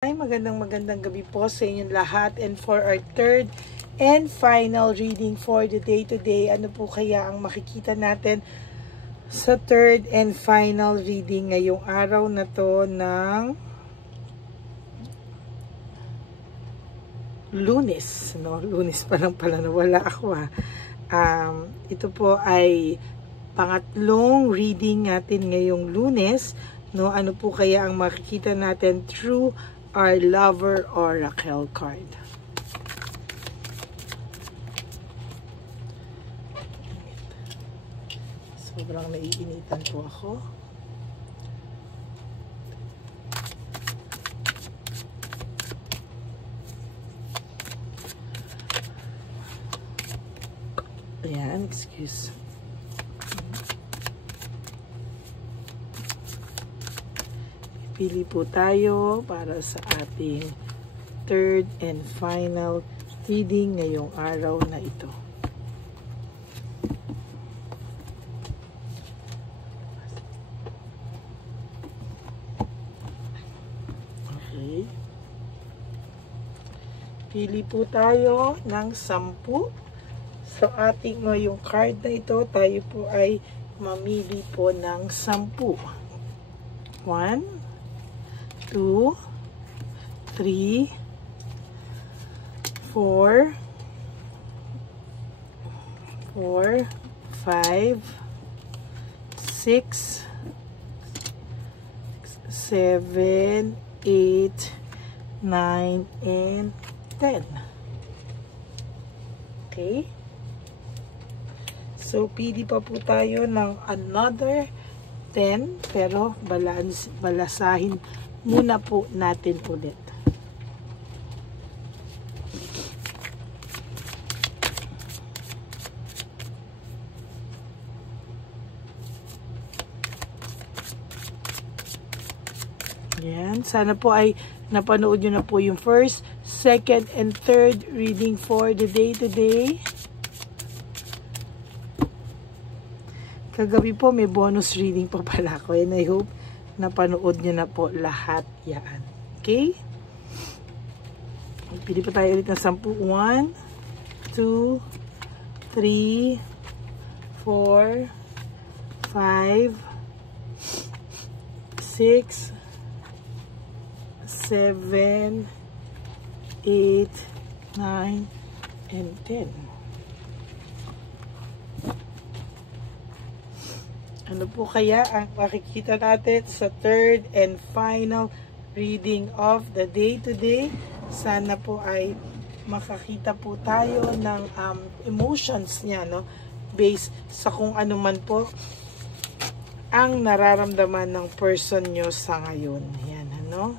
Ay, magandang gabi po sa inyong lahat, and for our third and final reading for the day today, ano po kaya ang makikita natin sa third and final reading ngayong araw na to ng Lunes, no? Lunes pa lang pala, nawala ako ito po ay pangatlong reading natin ngayong Lunes, no? Ano po kaya ang makikita natin through our Lover Oracle card? Sobrang naiinitan po ako. Ayan, excuse. Pili po tayo para sa ating third and final reading ngayong araw na ito. Okay. Pili po tayo ng 10. So ating ngayong card na ito, tayo po ay mamili po ng 10. 1, 2, 3, 4, 5, 6, 7, 8, 9, and 10. Okay? So, pili pa po tayo ng another 10, pero balasahin muna po natin ulit. Yan. Sana po ay napanood nyo na po yung first, second, and third reading for the day today. Kagabi po may bonus reading pa pala ako, and I hope napanood nyo na po lahat yan. Okay? Pili pa tayo ulit ng 10. 1, 2, 3, 4, 5, 6, 7, 8, 9, and 10. Ano po kaya ang makikita natin sa third and final reading of the day today? Sana po ay makakita po tayo ng emotions niya, no? Based sa kung ano man po ang nararamdaman ng person nyo sa ngayon. Yan, ano?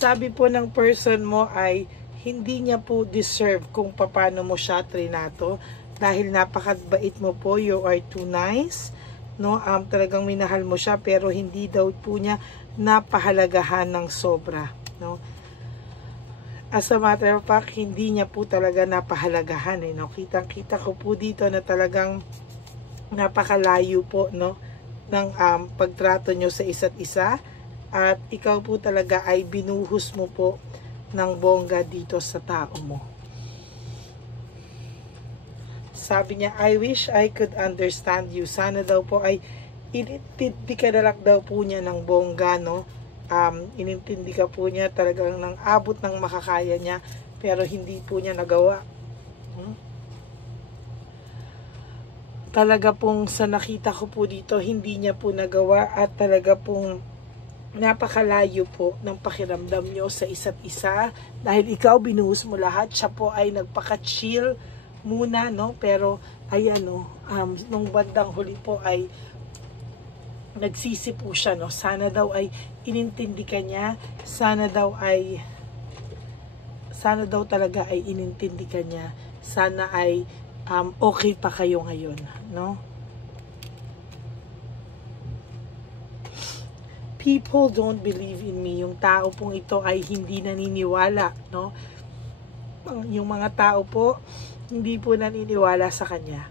Sabi po ng person mo ay hindi niya po deserve kung paano mo siya trinato, dahil napakabait mo po, you are too nice, no? Talagang minahal mo siya, pero hindi daw po niya napahalagahan ng sobra, no? As a matter of fact, hindi niya po talaga napahalagahan, no? Kitang-kita ko po dito na talagang napakalayo po, no, ng pagtrato nyo sa isa't isa. At ikaw po talaga ay binuhos mo po ng bongga dito sa tao mo. Sabi niya, I wish I could understand you. Sana daw po ay inintindi ka na lang daw po niya ng bongga, no? Inintindi ka po niya talagang ng abot ng makakaya niya, pero hindi po niya nagawa. Talaga pong sa nakita ko po dito, hindi niya po nagawa, at talaga pong napakalayo po ng pakiramdam nyo sa isa't isa, dahil ikaw binuhos mo lahat, siya po ay nagpaka-chill muna, no? Pero ayan, no, nung bandang huli po ay nagsisi po siya, no? Sana daw ay inintindi ka niya, sana daw talaga ay inintindi ka niya, sana ay okay pa kayo ngayon, no? People don't believe in me. Yung tao pong ito ay hindi naniniwala, no? Yung mga tao po, hindi po naniniwala sa kanya.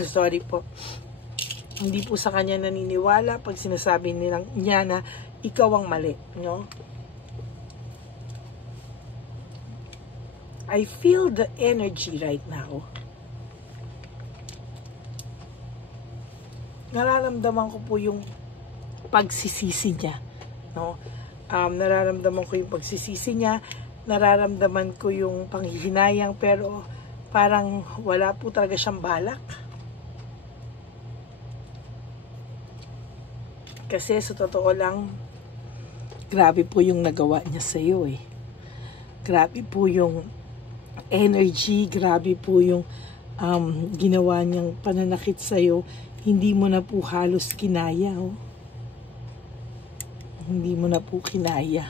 Sorry po. Hindi po sa kanya naniniwala pag sinasabi niya na ikaw ang mali, no? I feel the energy right now. Nararamdaman ko po yung pagsisisi niya, no? Nararamdaman ko yung pagsisisi niya, nararamdaman ko yung panghihinayang, pero parang wala po talaga siyang balak. Kasi sa totoo lang, grabe po yung nagawa niya sa iyo eh. Grabe po yung energy, grabe po yung ginawa niyang pananakit sa iyo. Hindi mo na po halos kinaya, oh. Hindi mo na po kinaya.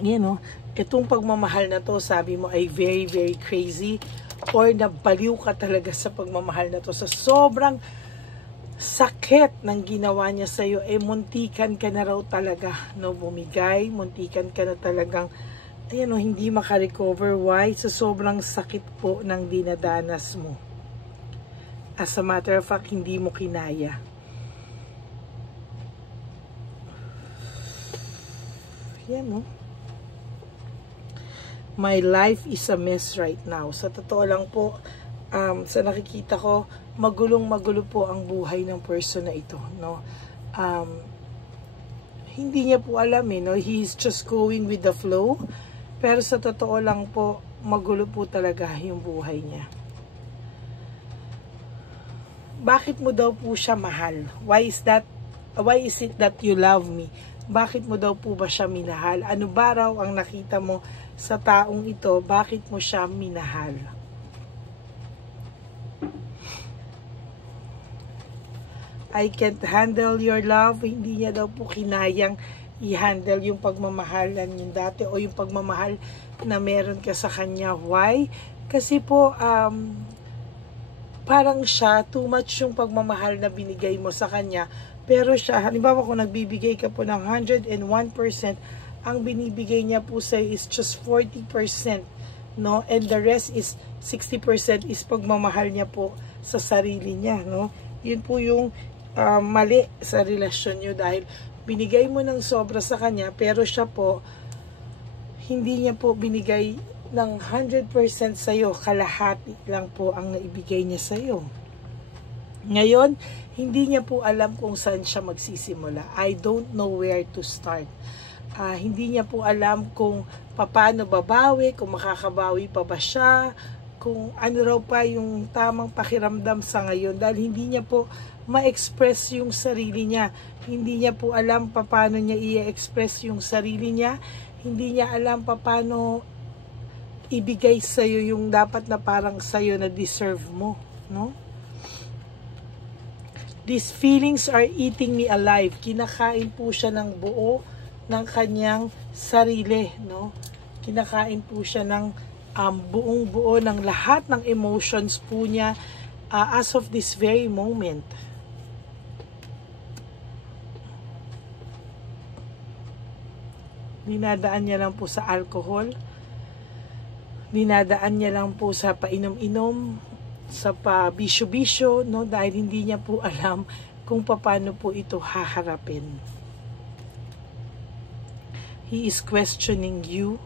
Yan, oh. Itong pagmamahal na to, sabi mo ay very, very crazy, or nabaliw ka talaga sa pagmamahal na to. Sa sobrang sakit ng ginawa niya sa iyo, muntikan ka na raw talaga, no, bumigay, muntikan ka na talagang, ayan, oh, hindi makarecover. Why? Sa sobrang sakit po ng dinadanas mo. As a matter of fact, hindi mo kinaya. Yan, no? My life is a mess right now. Sa totoo lang po, sa nakikita ko, magulong-magulo po ang buhay ng person na ito, no? Hindi niya po alam, eh, no? He's just going with the flow. Pero sa totoo lang po, magulo po talaga yung buhay niya. Bakit mo daw po siya mahal? Why is it that you love me? Bakit mo daw po ba siya minahal? Ano ba raw ang nakita mo sa taong ito? Bakit mo siya minahal? I can't handle your love. Hindi niya daw po kinayang i-handle yung pagmamahalan yung dati, o yung pagmamahal na meron ka sa kanya. Why? Kasi po, parang siya, too much yung pagmamahal na binigay mo sa kanya. Pero siya, halimbawa kung nagbibigay ka po ng 101%, ang binibigay niya po sa'yo is just 40%, no? And the rest is 60% is pagmamahal niya po sa sarili niya, no? Yun po yung mali sa relasyon niyo, dahil binigay mo ng sobra sa kanya, pero siya po, hindi niya po binigay ng 100% sa'yo, kalahati lang po ang naibigay niya sa'yo. Ngayon, hindi niya po alam kung saan siya magsisimula. I don't know where to start. Hindi niya po alam kung paano babawi, kung makakabawi pa ba siya, kung ano raw pa yung tamang pakiramdam sa ngayon, dahil hindi niya po ma-express yung sarili niya. Hindi niya po alam paano niya i-express yung sarili niya. Hindi niya alam paano ibigay sa'yo yung dapat na parang sa'yo na deserve mo, no? These feelings are eating me alive. Kinakain po siya ng buo ng kanyang sarili, no? Kinakain po siya ng buong buo ng lahat ng emotions po niya as of this very moment. Dinadaan niya lang po sa alcohol. Dinadaan niya lang po sa painom-inom, sa pa-bisyo-bisyo, no? Dahil hindi niya po alam kung paano po ito haharapin. He is questioning you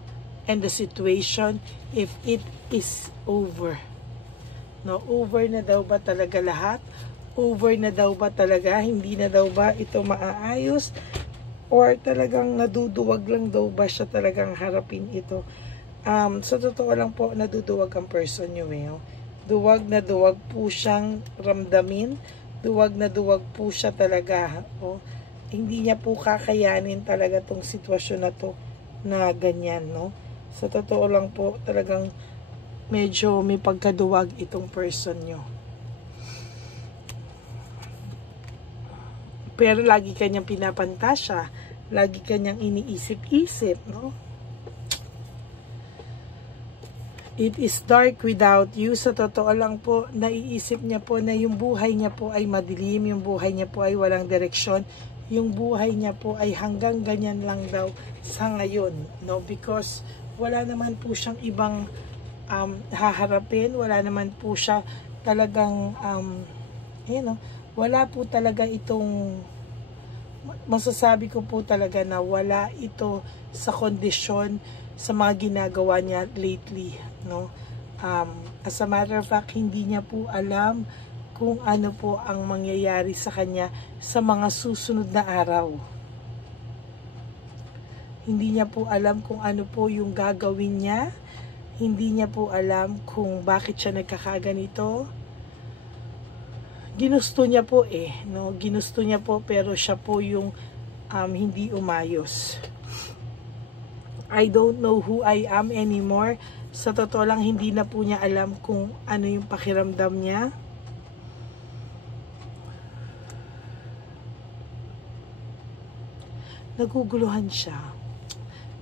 and the situation if it is over. No, over na daw ba talaga lahat? Over na daw ba talaga? Hindi na daw ba ito maaayos? Or talagang naduduwag lang daw ba siya talagang harapin ito? Sa totoo lang po, naduduwag ang person nyo, eh. Duwag na duwag po siyang ramdamin. Duwag na duwag po siya talaga. Oh. Hindi niya po kakayanin talaga tong sitwasyon na to na ganyan, no? Sa totoo lang po, talagang medyo may pagkaduwag itong person nyo. Pero lagi kanyang pinapantasya, lagi kanyang iniisip-isip, no? It is dark without you. Sa totoo lang po, naiisip niya po na yung buhay niya po ay madilim, yung buhay niya po ay walang direksyon, yung buhay niya po ay hanggang ganyan lang daw sa ngayon, no? Because wala naman po siyang ibang haharapin, wala naman po siya talagang wala po talaga itong, masasabi ko po talaga na wala ito sa kondisyon sa mga ginagawa niya lately, no? As a matter of fact, hindi niya po alam kung ano po ang mangyayari sa kanya sa mga susunod na araw. Hindi niya po alam kung ano po yung gagawin niya. Hindi niya po alam kung bakit siya nagkakaganito. Ginusto niya po no? Ginusto niya po, pero siya po yung hindi umayos. I don't know who I am anymore. Sa totoo lang, hindi na po niya alam kung ano yung pakiramdam niya. Naguguluhan siya.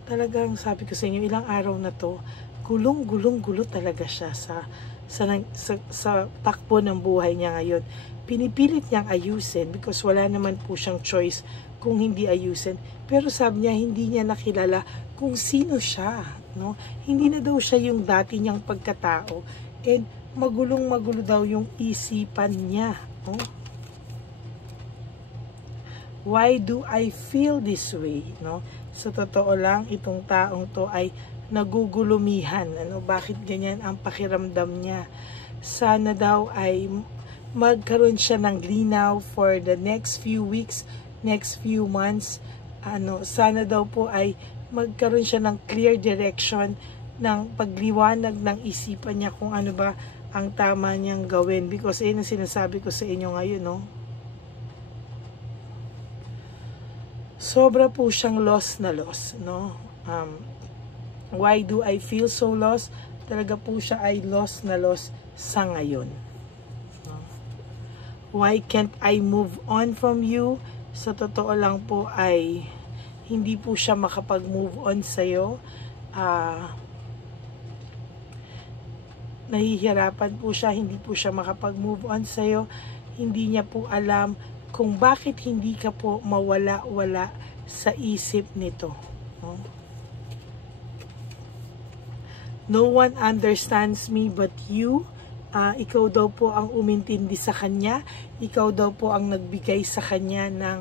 Talagang sabi ko sa inyo, ilang araw na to, gulong-gulo talaga siya sa takbo ng buhay niya ngayon. Pinipilit niyang ayusin because wala naman po siyang choice kung hindi ayusin. Pero sabi niya, hindi niya nakilala kung sino siya, no? Hindi na daw siya yung dati niyang pagkatao, and magulong-magulo daw yung isipan niya, no? Why do I feel this way, no? Sa totoo lang, itong taong to ay nagugulumihan, ano? Bakit ganyan ang pakiramdam niya? Sana daw ay magkaroon siya ng linaw for the next few weeks, next few months. Sana daw po ay magkaroon siya ng clear direction, ng pagliwanag ng isipan niya kung ano ba ang tama niyang gawin. Because ang sinasabi ko sa inyo ngayon, no? Sobra po siyang lost na lost, no? Why do I feel so lost? Talaga po siya ay lost na lost sa ngayon. No? Why can't I move on from you? Sa totoo lang po ay hindi po siya makapag-move on sa'yo. Nahihirapan po siya, hindi po siya makapag-move on sa'yo. Hindi niya po alam kung bakit hindi ka po mawala-wala sa isip nito. No? No one understands me but you. Ikaw daw po ang umintindi sa kanya. Ikaw daw po ang nagbigay sa kanya ng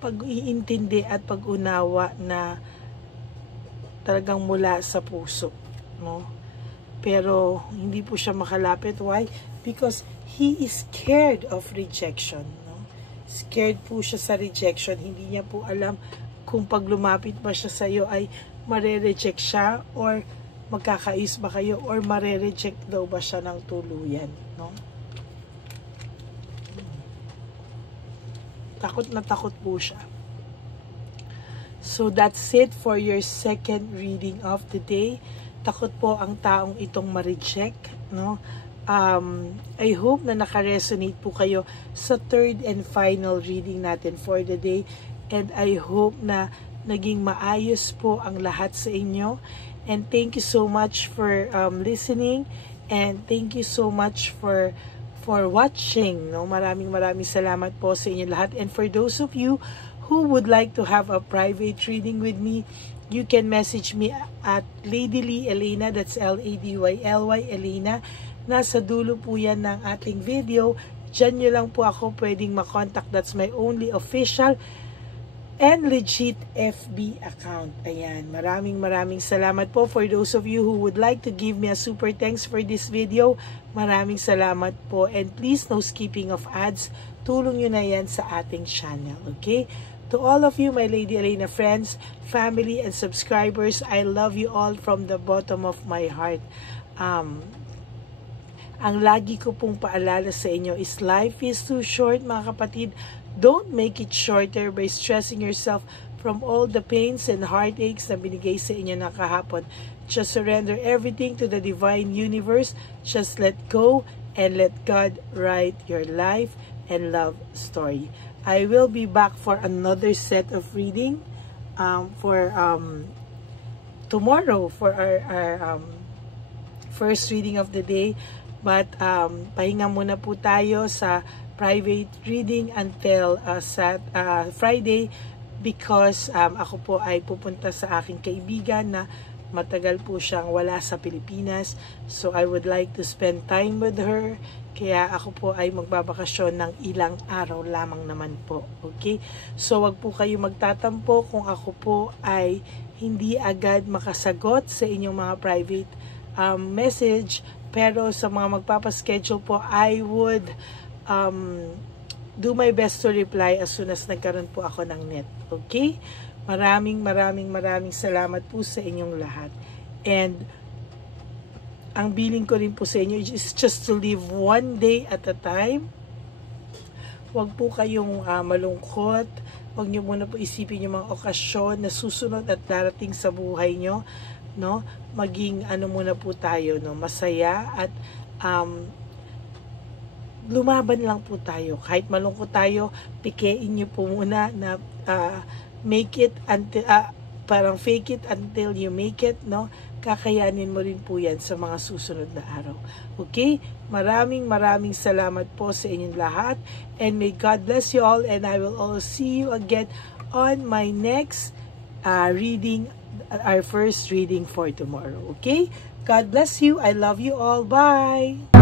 pag-iintindi at pag-unawa na talagang mula sa puso, no? Pero hindi po siya makalapit. Why? Because he is scared of rejection, no? Scared po siya sa rejection. Hindi niya po alam kung pag lumapit ba siya sa iyo ay mare-reject siya, or magkakais ba kayo, or mare-reject daw ba siya ng tuluyan, no? Takot na takot po siya. So that's it for your second reading of the day. Takot po ang taong itong ma-reject, no? I hope na naka-resonate po kayo sa third and final reading natin for the day. And I hope na naging maayos po ang lahat sa inyo. And thank you so much for listening. And thank you so much for watching, no? Maraming salamat po sa inyo lahat. And for those of you who would like to have a private reading with me, you can message me at Ladyly Elena. That's Ladyly Elena. Nasa dulo po yan ng ating video. Diyan nyo lang po ako pwedeng makontak. That's my only official and legit FB account. Ayan, maraming salamat po. For those of you who would like to give me a super thanks for this video, maraming salamat po. And please, no skipping of ads. Tulong nyo na yan sa ating channel, okay? To all of you, my Lady Elena friends, family, and subscribers, I love you all from the bottom of my heart. Ang lagi ko pong paalala sa inyo is life is too short, mga kapatid. Don't make it shorter by stressing yourself from all the pains and heartaches na binigay sa inyo na kahapon. Just surrender everything to the divine universe. Just let go and let God write your life and love story. I will be back for another set of reading for tomorrow for our first reading of the day. But pahinga muna po tayo sa private reading until Friday, because ako po ay pupunta sa aking kaibigan na matagal po siyang wala sa Pilipinas. So I would like to spend time with her. Kaya ako po ay magbabakasyon ng ilang araw lamang naman po. Okay? So wag po kayo magtatampo kung ako po ay hindi agad makasagot sa inyong mga private message. Pero sa mga magpapaschedule po, I would do my best to reply as soon as nagkaroon po ako ng net. Okay? Maraming salamat po sa inyong lahat. And ang billing ko rin po sa inyo is just to live one day at a time. Huwag po kayong malungkot. Huwag nyo muna po isipin yung mga okasyon na susunod at darating sa buhay nyo. No? Maging muna po tayo, no? Masaya at lumaban lang po tayo. Kahit malungkot tayo, pikein nyo po muna na make it until parang fake it until you make it, no? Kakayanin mo rin po yan sa mga susunod na araw. Okay? Maraming salamat po sa inyong lahat, and may God bless you all, and I will all see you again on my next reading, our first reading for tomorrow. Okay? God bless you. I love you all. Bye!